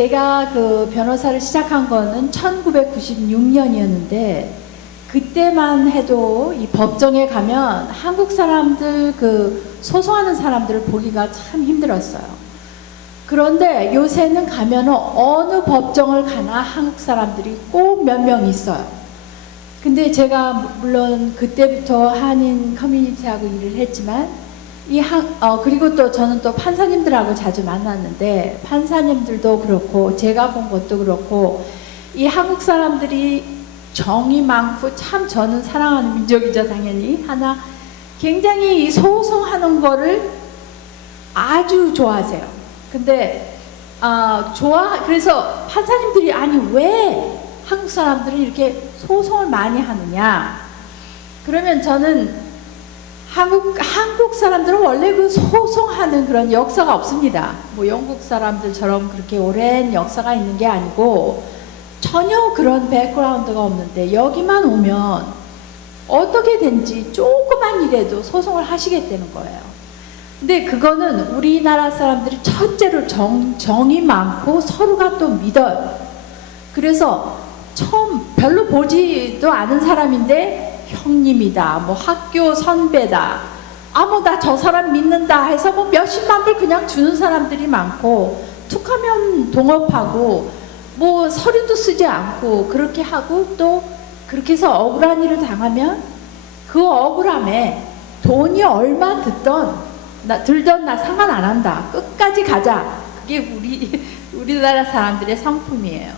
제가 그 변호사를 시작한 거는 1996년이었는데 그때만 해도 이 법정에 가면 한국 사람들 그 소송하는 사람들을 보기가 참 힘들었어요. 그런데 요새는 가면은 어느 법정을 가나 한국 사람들이 꼭 몇 명 있어요. 근데 제가 물론 그때부터 한인 커뮤니티하고 일을 했지만 그리고 또 저는 또 판사님들하고 자주 만났는데 판사님들도 그렇고 제가 본 것도 그렇고 이 한국 사람들이 정이 많고 참 저는 사랑하는 민족이죠. 당연히 하나 굉장히 이 소송하는 거를 아주 좋아하세요. 근데 그래서 판사님들이 아니 왜 한국 사람들은 이렇게 소송을 많이 하느냐. 그러면 저는 한국 사람들은 원래 그 소송하는 그런 역사가 없습니다. 뭐 영국 사람들처럼 그렇게 오랜 역사가 있는 게 아니고 전혀 그런 백그라운드가 없는데 여기만 오면 어떻게든지 조그만 일에도 소송을 하시겠다는 거예요. 근데 그거는 우리나라 사람들이 첫째로 정이 많고 서로가 또 믿어요. 그래서 처음 별로 보지도 않은 사람인데 형님이다, 뭐 학교 선배다, 뭐 나 저 사람 믿는다 해서 뭐 몇십만 불 그냥 주는 사람들이 많고 툭하면 동업하고 뭐 서류도 쓰지 않고 그렇게 하고 또 그렇게 해서 억울한 일을 당하면 그 억울함에 돈이 얼마 들던 나 상관 안 한다. 끝까지 가자. 그게 우리나라 사람들의 성품이에요.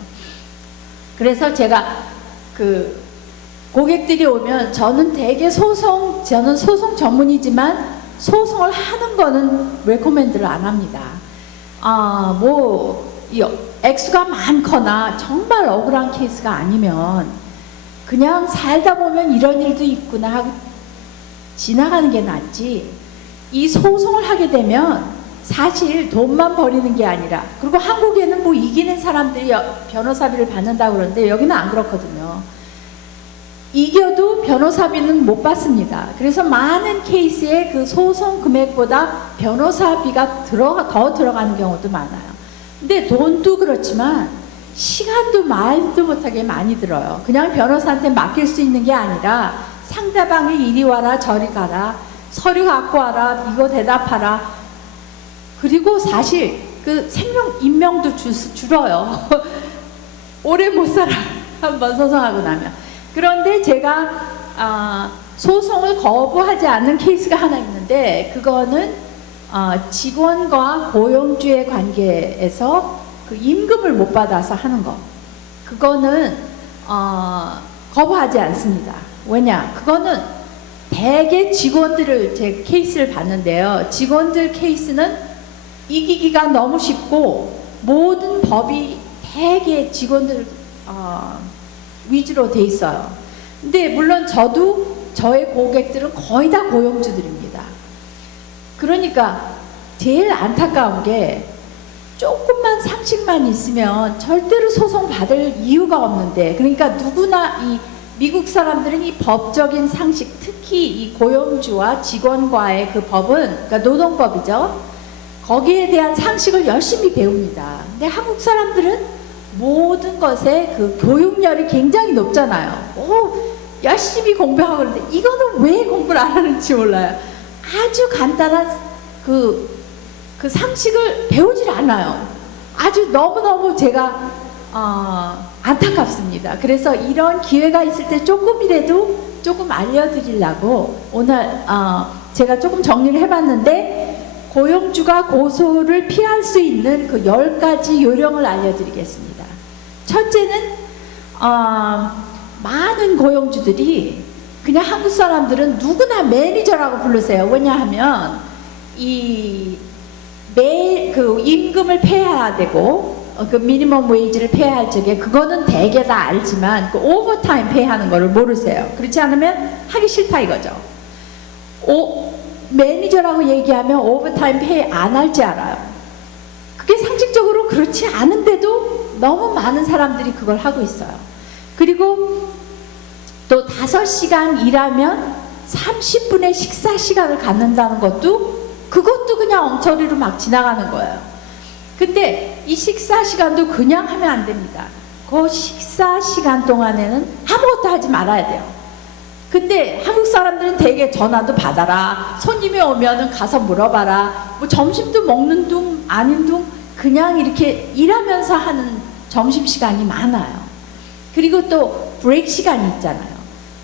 그래서 제가 고객들이 오면 저는 저는 소송 전문이지만 소송을 하는 거는 레코멘드를 안 합니다. 이 액수가 많거나 정말 억울한 케이스가 아니면 그냥 살다 보면 이런 일도 있구나 하고 지나가는 게 낫지. 이 소송을 하게 되면 사실 돈만 버리는 게 아니라 그리고 한국에는 뭐 이기는 사람들이 변호사비를 받는다고 그러는데 여기는 안 그렇거든요. 이겨도 변호사비는 못 받습니다. 그래서 많은 케이스에 그 소송 금액보다 변호사비가 더 들어가는 경우도 많아요. 근데 돈도 그렇지만 시간도 말도 못하게 많이 들어요. 그냥 변호사한테 맡길 수 있는 게 아니라 상대방이 이리 와라 저리 가라 서류 갖고 와라 이거 대답하라. 그리고 사실 그 인명도 줄어요. 오래 못 살아. 한번 소송하고 나면. 그런데 제가 소송을 거부하지 않는 케이스가 하나 있는데 그거는 직원과 고용주의 관계에서 그 임금을 못 받아서 하는 거. 그거는 거부하지 않습니다. 왜냐? 그거는 대개 직원들을 제 케이스를 봤는데요. 직원들 케이스는 이기기가 너무 쉽고 모든 법이 대개 직원들 위주로 돼 있어요. 근데 물론 저의 고객들은 거의 다 고용주들입니다. 그러니까 제일 안타까운 게 조금만 상식만 있으면 절대로 소송 받을 이유가 없는데 그러니까 누구나 이 미국 사람들은 이 법적인 상식 특히 이 고용주와 직원과의 그 법은 그러니까 노동법이죠. 거기에 대한 상식을 열심히 배웁니다. 근데 한국 사람들은 모든 것에 그 교육열이 굉장히 높잖아요. 열심히 공부하고 그러는데 이거는 왜 공부를 안 하는지 몰라요. 아주 간단한 그 상식을 배우질 않아요. 아주 너무너무 제가 안타깝습니다. 그래서 이런 기회가 있을 때 조금이라도 조금 알려드리려고 오늘 제가 조금 정리를 해봤는데 고용주가 고소를 피할 수 있는 그 10가지 요령을 알려드리겠습니다. 첫째는 많은 고용주들이 그냥 한국 사람들은 누구나 매니저라고 부르세요. 왜냐하면 그 임금을 페이해야 되고 그 미니멈 웨이지를 페이할 적에 그거는 대개 다 알지만 그 오버타임 페이하는 거를 모르세요. 그렇지 않으면 하기 싫다 이거죠. 매니저라고 얘기하면 오버타임 페이 안 할지 알아요. 그게 상식적으로 그렇지 않은데도 너무 많은 사람들이 그걸 하고 있어요. 그리고 또 5시간 일하면 30분의 식사 시간을 갖는다는 그것도 그냥 엉터리로 막 지나가는 거예요. 근데 이 식사 시간도 그냥 하면 안 됩니다. 그 식사 시간 동안에는 아무것도 하지 말아야 돼요. 근데 한국 사람들은 되게 전화도 받아라, 손님이 오면은 가서 물어봐라, 뭐 점심도 먹는 둥 아닌 둥 그냥 이렇게 일하면서 하는 점심시간이 많아요. 그리고 또 브레이크 시간이 있잖아요.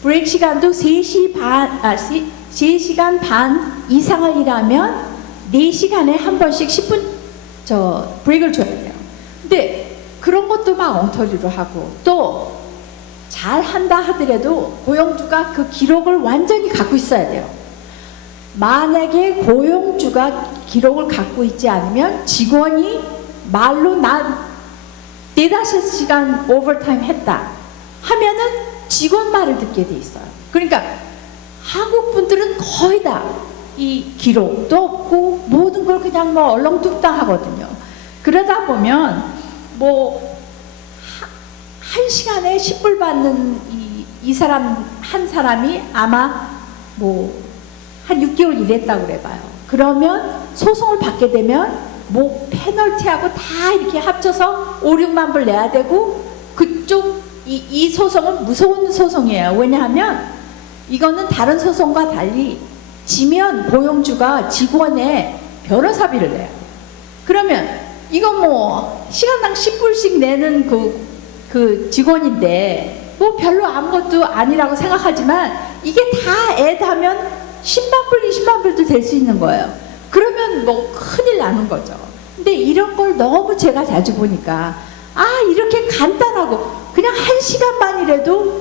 브레이크 시간도 3시간 반 이상을 일하면 4시간에 한 번씩 10분 브레이크를 줘야 돼요. 근데 그런 것도 막 엉터리로 하고, 또 잘한다 하더라도 고용주가 그 기록을 완전히 갖고 있어야 돼요. 만약에 고용주가 기록을 갖고 있지 않으면 직원이 말로 난 4-5시간 오버타임 했다 하면은 직원 말을 듣게 돼 있어요. 그러니까 한국 분들은 거의 다 이 기록도 없고 모든 걸 그냥 뭐 얼렁뚱땅 하거든요. 그러다 보면 뭐 1시간에 10불 받는 이 사람 한 사람이 아마 뭐 한 6개월 일했다고 그래봐요. 그러면 소송을 받게 되면 뭐 페널티하고 다 이렇게 합쳐서 5-6만 불 내야 되고, 그쪽 이 소송은 무서운 소송이에요. 왜냐하면 이거는 다른 소송과 달리 지면 고용주가 직원의 변호사비를 내야 돼요. 그러면 이거 뭐 시간당 10불씩 내는 그 직원인데 뭐 별로 아무것도 아니라고 생각하지만 이게 다 애다면 10만 불, 20만 불도 될 수 있는 거예요. 그러면 뭐 큰일 나는 거죠. 근데 이런 걸 너무 제가 자주 보니까 이렇게 간단하고 그냥 1시간만이라도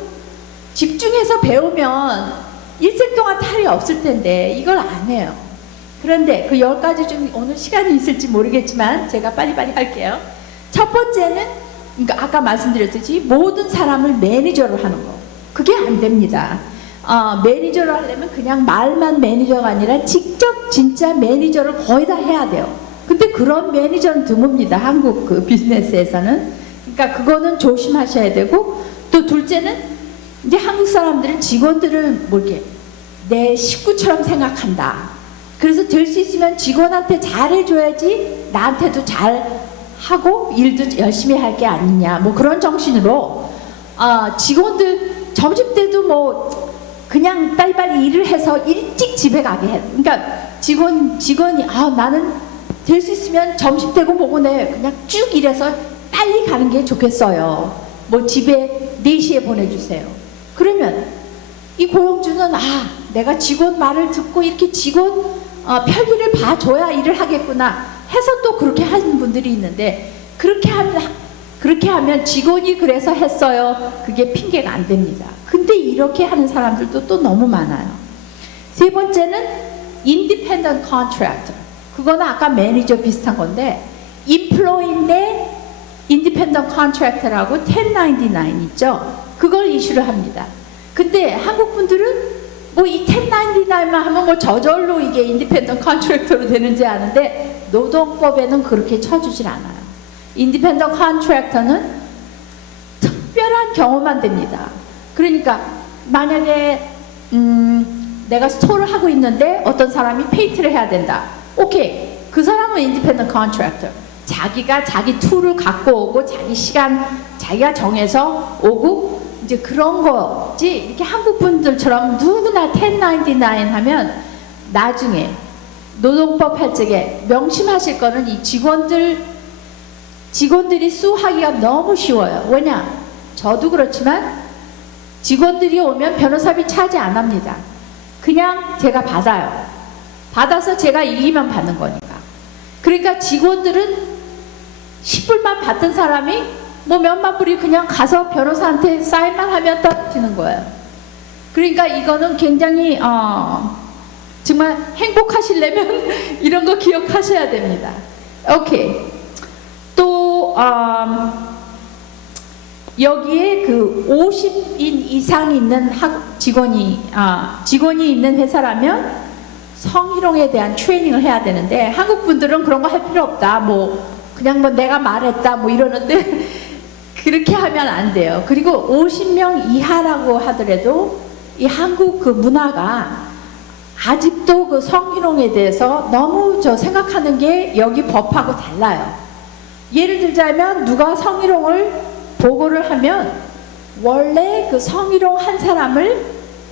집중해서 배우면 일생 동안 탈이 없을 텐데 이걸 안 해요. 그런데 그 10가지 중 오늘 시간이 있을지 모르겠지만 제가 빨리빨리 할게요. 첫 번째는, 그러니까 아까 말씀드렸듯이 모든 사람을 매니저로 하는 거. 그게 안 됩니다. 매니저로 하려면 그냥 말만 매니저가 아니라 직접 진짜 매니저를 거의 다 해야 돼요. 근데 그런 매니저는 드뭅니다. 한국 그 비즈니스에서는. 그러니까 그거는 조심하셔야 되고, 또 둘째는 이제 한국 사람들은 직원들을 뭐 이렇게 내 식구처럼 생각한다. 그래서 될 수 있으면 직원한테 잘해줘야지 나한테도 잘하고 일도 열심히 할 게 아니냐, 뭐 그런 정신으로 직원들 점심때도 뭐 그냥 빨리빨리 일을 해서 일찍 집에 가게 해. 그러니까 직원이 나는 될 수 있으면 점심때고 뭐고 내 그냥 쭉 일해서 빨리 가는 게 좋겠어요. 뭐 집에 4시에 보내주세요. 그러면 이 고용주는 내가 직원 말을 듣고 이렇게 직원 편리를 봐줘야 일을 하겠구나 해서 또 그렇게 하는 분들이 있는데, 그렇게 하면 직원이 그래서 했어요. 그게 핑계가 안 됩니다. 근데 이렇게 하는 사람들도 또 너무 많아요. 세 번째는 independent contractor. 그거는 아까 매니저 비슷한 건데, 인플로이인데 independent contractor라고 1099 있죠. 그걸 이슈를 합니다. 근데 한국 분들은 뭐 이 1099만 하면 뭐 저절로 이게 인디펜던트 컨트랙터로 되는지 아는데 노동법에는 그렇게 쳐주질 않아요. 인디펜던트 컨트랙터는 특별한 경우만 됩니다. 그러니까 만약에 내가 스토어를 하고 있는데 어떤 사람이 페이트를 해야 된다. 오케이, 그 사람은 인디펜던트 컨트랙터. 자기가 자기 툴을 갖고 오고 자기 시간 자기가 정해서 오고 이제 그런 거지. 이렇게 한국 분들처럼 누구나 1099 하면 나중에 노동법 할 적에 명심하실 거는 이 직원들이 수하기가 너무 쉬워요. 왜냐? 저도 그렇지만 직원들이 오면 변호사비 차지 안 합니다. 그냥 제가 받아요. 받아서 제가 이기면 받는 거니까. 그러니까 직원들은 10불만 받던 사람이 뭐 몇만 불이 그냥 가서 변호사한테 사인만 하면 떨어지는 거예요. 그러니까 이거는 굉장히 정말 행복하시려면 이런 거 기억하셔야 됩니다. 오케이. 또 여기에 그 50인 이상 있는 직원이 있는 회사라면 성희롱에 대한 트레이닝을 해야 되는데, 한국 분들은 그런 거 할 필요 없다. 뭐 그냥 뭐 내가 말했다 뭐 이러는데 그렇게 하면 안 돼요. 그리고 50명 이하라고 하더라도 이 한국 그 문화가 아직도 그 성희롱에 대해서 너무 생각하는 게 여기 법하고 달라요. 예를 들자면 누가 성희롱을 보고를 하면 원래 그 성희롱 한 사람을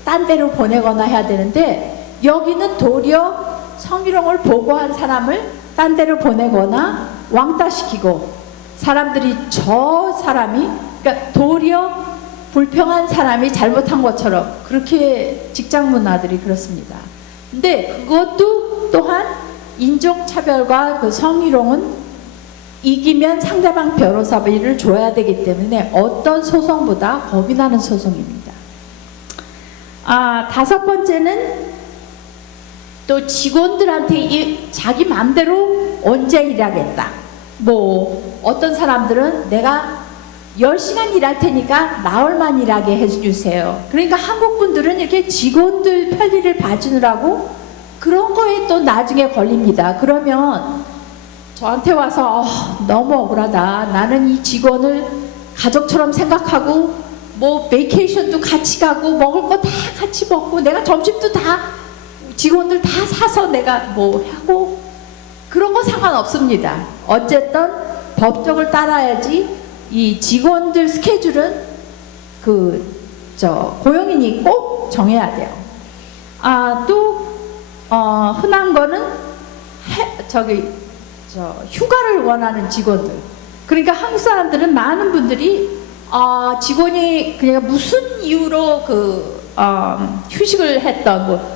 딴 데로 보내거나 해야 되는데 여기는 도리어 성희롱을 보고한 사람을 딴 데로 보내거나 왕따시키고 사람들이 저 사람이 그러니까 도리어 불평한 사람이 잘못한 것처럼 그렇게 직장 문화들이 그렇습니다. 근데 그것도 또한 인종차별과 그 성희롱은 이기면 상대방 변호사비를 줘야 되기 때문에 어떤 소송보다 겁이 나는 소송입니다. 다섯 번째는 또 직원들한테 자기 마음대로 언제 일하겠다. 뭐 어떤 사람들은 내가 10시간 일할 테니까 나흘만 일하게 해주세요. 그러니까 한국 분들은 이렇게 직원들 편의를 봐주느라고 그런 거에 또 나중에 걸립니다. 그러면 저한테 와서 너무 억울하다. 나는 이 직원을 가족처럼 생각하고 뭐 베이케이션도 같이 가고 먹을 거 다 같이 먹고 내가 점심도 다 직원들 다 사서 내가 뭐 하고 그런 거 상관없습니다. 어쨌든 법적을 따라야지 이 직원들 스케줄은 고용인이 꼭 정해야 돼요. 또 흔한 거는 휴가를 원하는 직원들. 그러니까 한국 사람들은 많은 분들이 직원이 그냥 무슨 이유로 휴식을 했던 뭐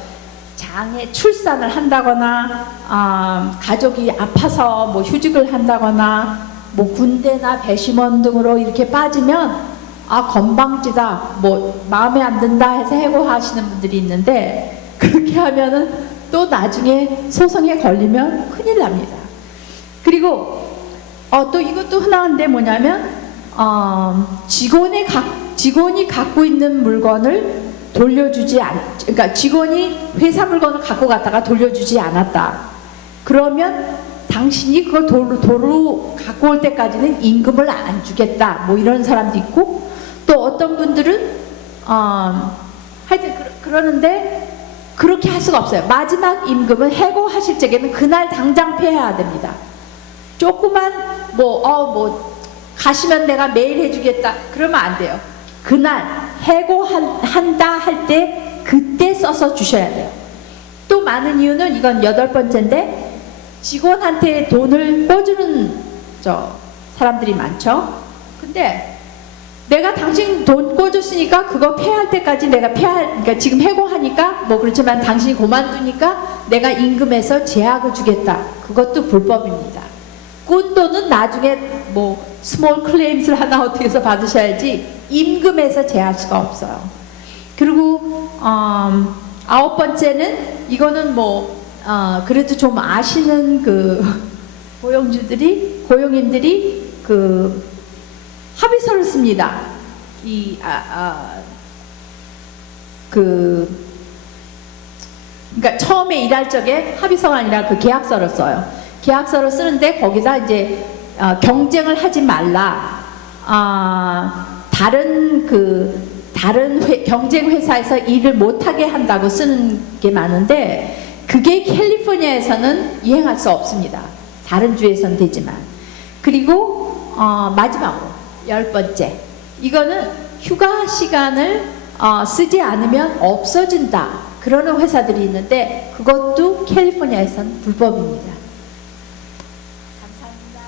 장애 출산을 한다거나 가족이 아파서 뭐 휴직을 한다거나 뭐 군대나 배심원 등으로 이렇게 빠지면 건방지다 뭐 마음에 안 든다 해서 해고하시는 분들이 있는데 그렇게 하면은 또 나중에 소송에 걸리면 큰일 납니다. 그리고 또 이것도 흔한데 뭐냐면 직원이 갖고 있는 물건을 그러니까 직원이 회사 물건을 갖고 갔다가 돌려주지 않았다. 그러면 당신이 그걸 도로 갖고 올 때까지는 임금을 안 주겠다. 뭐 이런 사람도 있고 또 어떤 분들은 하여튼 그러는데 그렇게 할 수가 없어요. 마지막 임금은 해고하실 적에는 그날 당장 폐해야 됩니다. 조그만 가시면 내가 매일 해주겠다 그러면 안 돼요. 그날 해고한다 할 때 그때 써서 주셔야 돼요. 또 많은 이유는 이건 8번째인데 직원한테 돈을 꿔주는 사람들이 많죠. 근데 내가 당신 돈 꿔줬으니까 그거 폐할 때까지 그러니까 지금 해고하니까 뭐 그렇지만 당신이 그만두니까 내가 임금에서 제약을 주겠다. 그것도 불법입니다. 꾼 돈은 나중에 뭐 스몰 클레임스를 하나 어떻게 해서 받으셔야지 임금에서 제할 수가 없어요. 그리고 9번째는 이거는 그래도 좀 아시는 고용인들이 합의서를 씁니다. 그러니까 처음에 일할 적에 합의서가 아니라 계약서를 써요. 계약서를 쓰는데 거기다 이제 경쟁을 하지 말라. 다른 경쟁 회사에서 일을 못하게 한다고 쓰는 게 많은데 그게 캘리포니아에서는 이행할 수 없습니다. 다른 주에서는 되지만. 그리고 마지막으로 10번째 이거는 휴가 시간을 쓰지 않으면 없어진다 그러는 회사들이 있는데 그것도 캘리포니아에서는 불법입니다. 감사합니다.